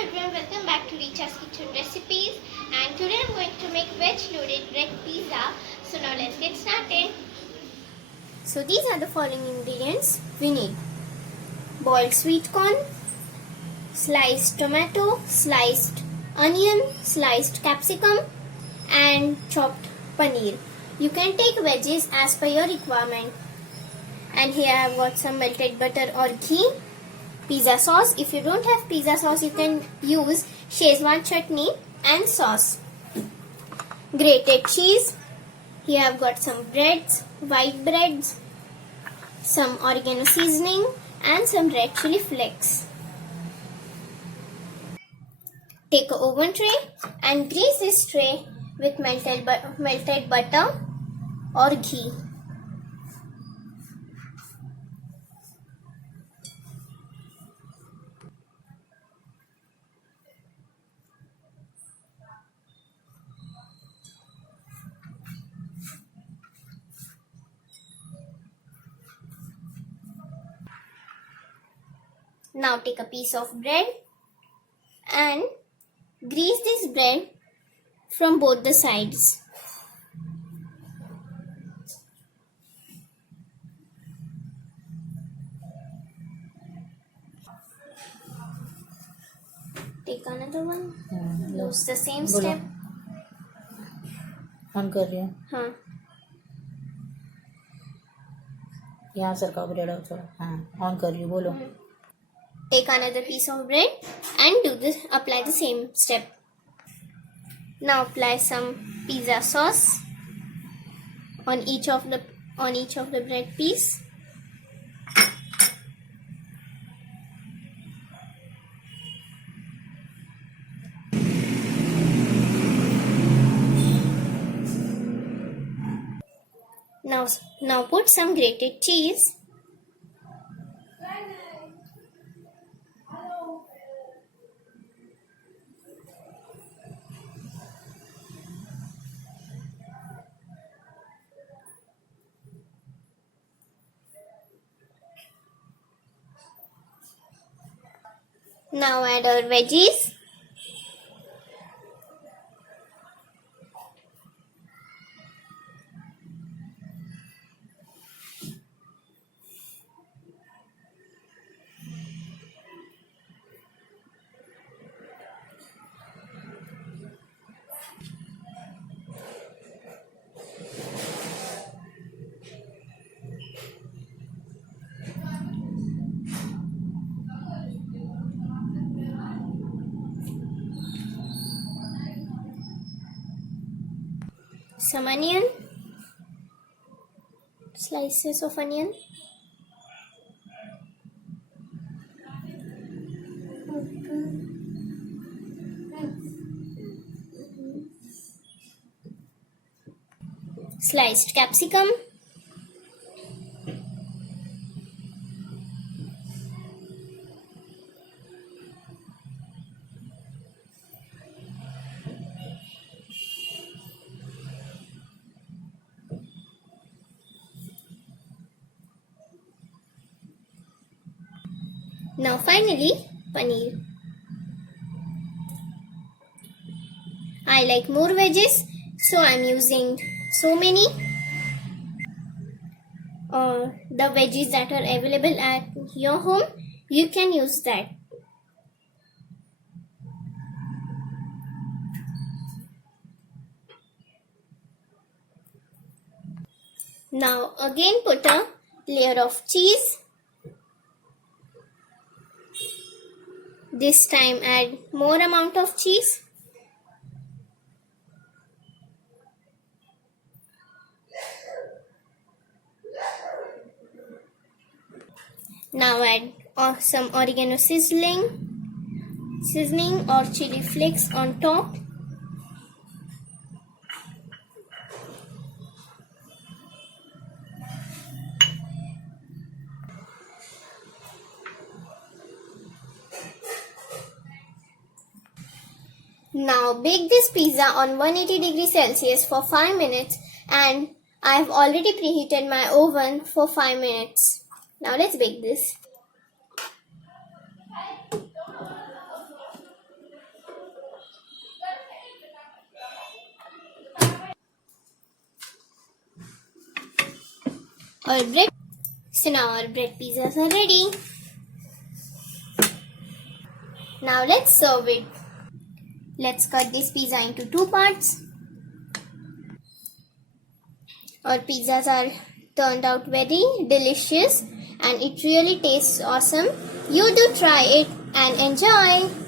everyone, welcome back to Richa's Kitchen Recipes, and today I'm going to make veg loaded red pizza. So now let's get started. So these are the following ingredients we need: boiled sweet corn, sliced tomato, sliced onion, sliced capsicum and chopped paneer. You can take veggies as per your requirement. And here I've got some melted butter or ghee, pizza sauce. If you don't have pizza sauce, you can use Szechuan chutney and sauce. Grated cheese. Here I've got some breads, white breads, some oregano seasoning and some red chilli flakes. Take an oven tray and grease this tray with melted butter or ghee. Now take a piece of bread and grease this bread from both the sides. Take another one. Use the same step. On कर रही हूँ. हाँ. यहाँ सरका bread और थोड़ा. हाँ, on कर रही हूँ. बोलो. Take another piece of bread and apply the same step. Now apply some pizza sauce on each of the bread piece. Now put some grated cheese. Now add our veggies. Some onion, slices of onion. Sliced capsicum. Now finally, paneer. I like more veggies, so I'm using so many. Or the veggies that are available at your home, you can use that. Now again put a layer of cheese. This time add more amount of cheese. Now add some oregano seasoning or chilli flakes on top. Now bake this pizza on 180 degrees Celsius for 5 minutes, and I have already preheated my oven for 5 minutes. Now let's bake this. Our bread. So now our bread pizzas are ready. Now let's serve it. Let's cut this pizza into 2 parts. Our pizzas are turned out very delicious and it really tastes awesome. You do try it and enjoy.